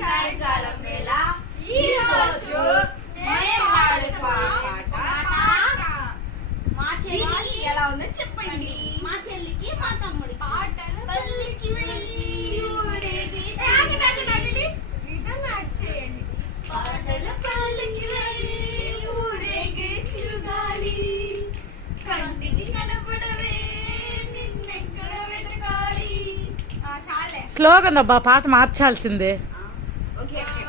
సాయంకాలం వేళ ఈ రోజు నేను పాడుకో పాట మా చెల్లి ఎలా ఉందో చెప్పండి. మా చెల్లికి మా తమ్ముడికి పాటలు పల్లకి ఊరేగి చేయండి. పాటలు పల్లకి ఊరేగే చిరుగాలి కంటికి కనపడవే నిన్నెక్కడ వెతకాలి. చాలే స్లోగన్ అబ్బా, పాట మార్చాల్సిందే. Okay okay